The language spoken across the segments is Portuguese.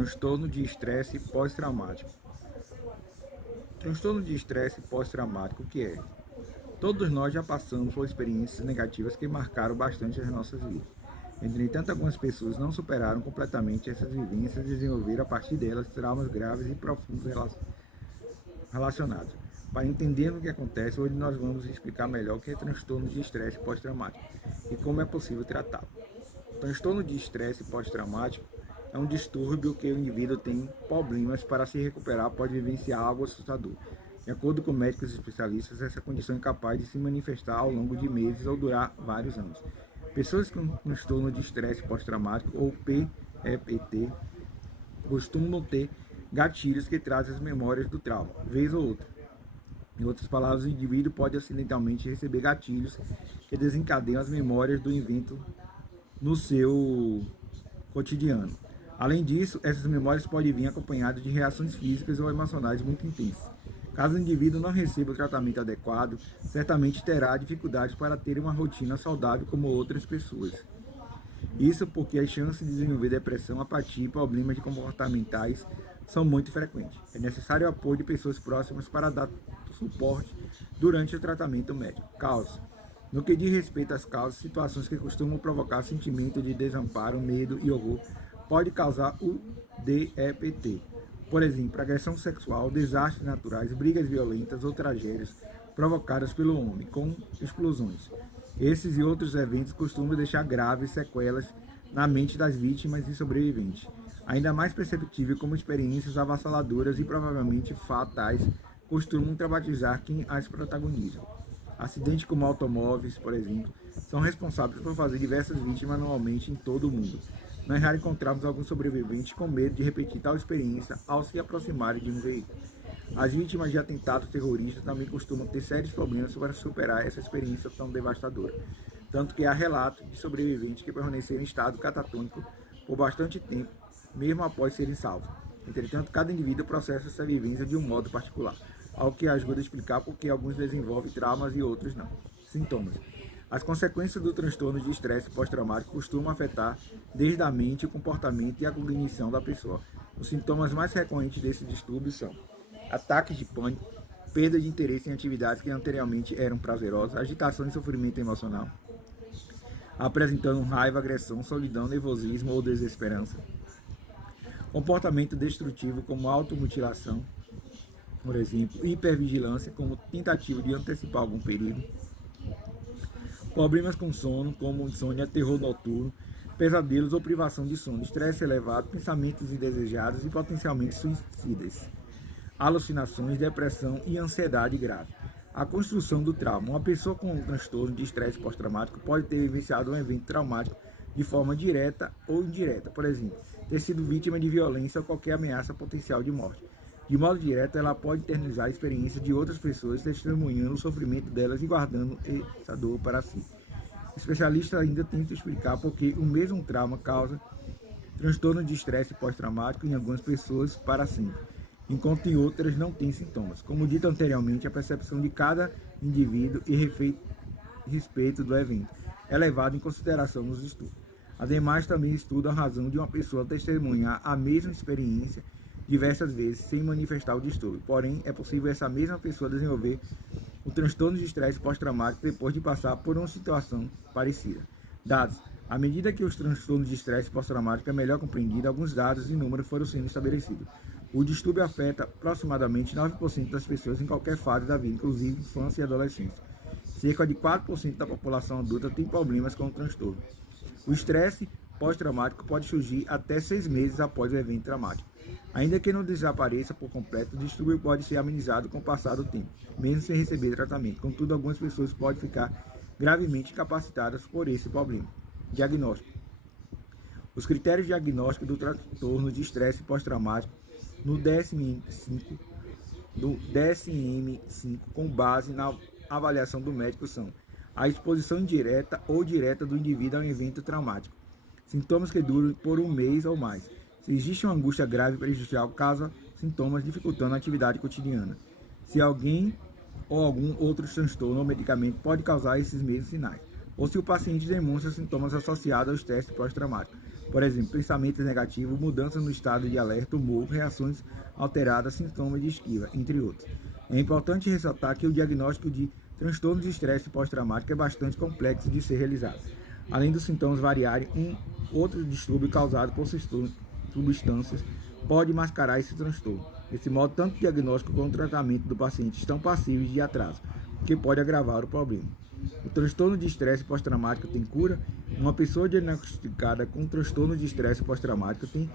Transtorno de estresse pós-traumático. Transtorno de estresse pós-traumático, o que é? Todos nós já passamos por experiências negativas que marcaram bastante as nossas vidas. Entretanto, algumas pessoas não superaram completamente essas vivências e desenvolveram a partir delas traumas graves e profundos relacionados. Para entender o que acontece, hoje nós vamos explicar melhor o que é transtorno de estresse pós-traumático e como é possível tratá-lo. Transtorno de estresse pós-traumático é um distúrbio que o indivíduo tem problemas para se recuperar após vivenciar algo assustador. De acordo com médicos e especialistas, essa condição é capaz de se manifestar ao longo de meses ou durar vários anos. Pessoas com transtorno de estresse pós-traumático, ou PEPT, costumam ter gatilhos que trazem as memórias do trauma, vez ou outra. Em outras palavras, o indivíduo pode acidentalmente receber gatilhos que desencadeiam as memórias do evento no seu cotidiano. Além disso, essas memórias podem vir acompanhadas de reações físicas ou emocionais muito intensas. Caso o indivíduo não receba o tratamento adequado, certamente terá dificuldades para ter uma rotina saudável como outras pessoas. Isso porque as chances de desenvolver depressão, apatia e problemas comportamentais são muito frequentes. É necessário o apoio de pessoas próximas para dar suporte durante o tratamento médico. Causas. No que diz respeito às causas, situações que costumam provocar sentimento de desamparo, medo e horror pode causar o DEPT. Por exemplo, agressão sexual, desastres naturais, brigas violentas ou tragédias provocadas pelo homem, com explosões. Esses e outros eventos costumam deixar graves sequelas na mente das vítimas e sobreviventes, ainda mais perceptível como experiências avassaladoras e provavelmente fatais costumam traumatizar quem as protagoniza. Acidentes como automóveis, por exemplo, são responsáveis por fazer diversas vítimas anualmente em todo o mundo. Não é raro encontrarmos alguns sobreviventes com medo de repetir tal experiência ao se aproximarem de um veículo. As vítimas de atentados terroristas também costumam ter sérios problemas para superar essa experiência tão devastadora. Tanto que há relatos de sobreviventes que permaneceram em estado catatônico por bastante tempo, mesmo após serem salvos. Entretanto, cada indivíduo processa essa vivência de um modo particular, algo que ajuda a explicar por que alguns desenvolvem traumas e outros não. Sintomas. As consequências do transtorno de estresse pós-traumático costumam afetar desde a mente, o comportamento e a cognição da pessoa. Os sintomas mais recorrentes desse distúrbio são ataques de pânico, perda de interesse em atividades que anteriormente eram prazerosas, agitação e sofrimento emocional, apresentando raiva, agressão, solidão, nervosismo ou desesperança, comportamento destrutivo como automutilação, por exemplo, hipervigilância como tentativa de antecipar algum perigo, problemas com sono, como insônia, terror noturno, pesadelos ou privação de sono, estresse elevado, pensamentos indesejados e potencialmente suicidas, alucinações, depressão e ansiedade grave. A construção do trauma. Uma pessoa com um transtorno de estresse pós-traumático pode ter vivenciado um evento traumático de forma direta ou indireta, por exemplo, ter sido vítima de violência ou qualquer ameaça potencial de morte. De modo direto, ela pode internalizar a experiência de outras pessoas, testemunhando o sofrimento delas e guardando essa dor para si. Especialistas ainda tentam explicar por que o mesmo trauma causa transtorno de estresse pós-traumático em algumas pessoas para sempre, enquanto em outras não tem sintomas. Como dito anteriormente, a percepção de cada indivíduo e respeito do evento é levado em consideração nos estudos. Ademais, também estudam a razão de uma pessoa testemunhar a mesma experiência diversas vezes sem manifestar o distúrbio. Porém, é possível essa mesma pessoa desenvolver o transtorno de estresse pós-traumático depois de passar por uma situação parecida. Dados. À medida que os transtornos de estresse pós-traumático é melhor compreendido, alguns dados e números foram sendo estabelecidos. O distúrbio afeta aproximadamente 9% das pessoas em qualquer fase da vida, inclusive infância e adolescência. Cerca de 4% da população adulta tem problemas com o transtorno. O estresse pós-traumático pode surgir até 6 meses após o evento traumático. Ainda que não desapareça por completo, o distúrbio pode ser amenizado com o passar do tempo, mesmo sem receber tratamento. Contudo, algumas pessoas podem ficar gravemente incapacitadas por esse problema. Diagnóstico. Os critérios diagnósticos do transtorno de estresse pós-traumático no DSM-5, com base na avaliação do médico são a exposição indireta ou direta do indivíduo a um evento traumático, sintomas que duram por um mês ou mais, se existe uma angústia grave e prejudicial, causa sintomas dificultando a atividade cotidiana, se alguém ou algum outro transtorno ou medicamento pode causar esses mesmos sinais, ou se o paciente demonstra sintomas associados ao estresse pós-traumático. Por exemplo, pensamentos negativos, mudanças no estado de alerta, humor, reações alteradas, sintomas de esquiva, entre outros. É importante ressaltar que o diagnóstico de transtorno de estresse pós-traumático é bastante complexo de ser realizado. Além dos sintomas variarem, outro distúrbio causado por substâncias pode mascarar esse transtorno. Desse modo, tanto o diagnóstico como o tratamento do paciente estão passíveis de atraso, o que pode agravar o problema. O transtorno de estresse pós-traumático tem cura? Uma pessoa diagnosticada com transtorno de estresse pós-traumático tem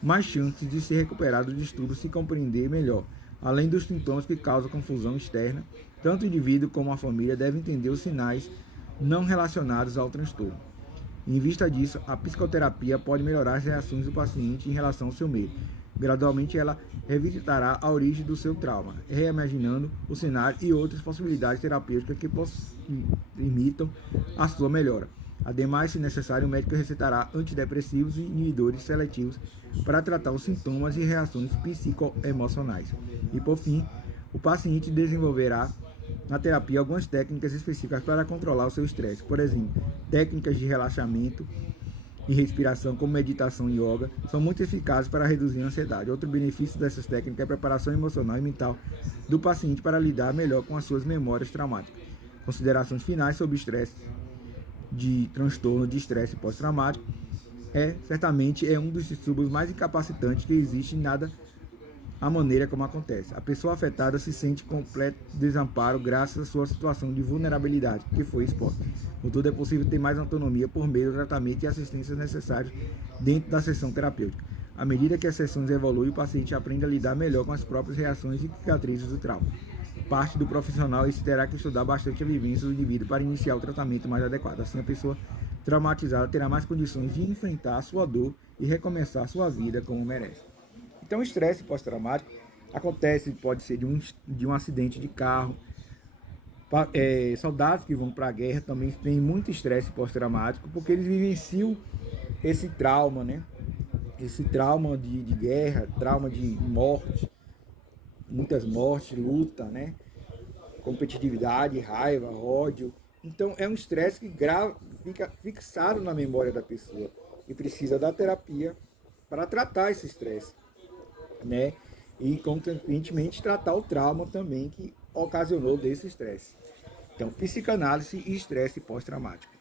mais chances de se recuperar do distúrbio se compreender melhor. Além dos sintomas que causam confusão externa, tanto o indivíduo como a família devem entender os sinais não relacionados ao transtorno. Em vista disso, a psicoterapia pode melhorar as reações do paciente em relação ao seu medo. Gradualmente, ela revisitará a origem do seu trauma, reimaginando o cenário e outras possibilidades terapêuticas que permitam a sua melhora. Ademais, se necessário, o médico recetará antidepressivos e inibidores seletivos para tratar os sintomas e reações psicoemocionais. E, por fim, o paciente desenvolverá na terapia algumas técnicas específicas para controlar o seu estresse. Por exemplo, técnicas de relaxamento e respiração, como meditação e yoga, são muito eficazes para reduzir a ansiedade. Outro benefício dessas técnicas é a preparação emocional e mental do paciente para lidar melhor com as suas memórias traumáticas. Considerações finais sobre o estresse de transtorno de estresse pós-traumático certamente um dos distúrbios mais incapacitantes que existe, nada a maneira como acontece. A pessoa afetada se sente completo desamparo graças à sua situação de vulnerabilidade que foi exposta. Contudo, é possível ter mais autonomia por meio do tratamento e assistência necessários dentro da sessão terapêutica. À medida que as sessões evoluem, o paciente aprende a lidar melhor com as próprias reações e cicatrizes do trauma. Parte do profissional terá que estudar bastante a vivência do indivíduo para iniciar o tratamento mais adequado. Assim, a pessoa traumatizada terá mais condições de enfrentar a sua dor e recomeçar a sua vida como merece. Então, o estresse pós-traumático acontece, pode ser de um acidente de carro. Soldados que vão para a guerra também têm muito estresse pós-traumático, porque eles vivenciam esse trauma, né? Esse trauma de guerra, trauma de morte, muitas mortes, luta, né? Competitividade, raiva, ódio. Então, é um estresse que fica fixado na memória da pessoa e precisa da terapia para tratar esse estresse, né? E, consequentemente, tratar o trauma também que ocasionou desse estresse. Então, psicanálise e estresse pós-traumático.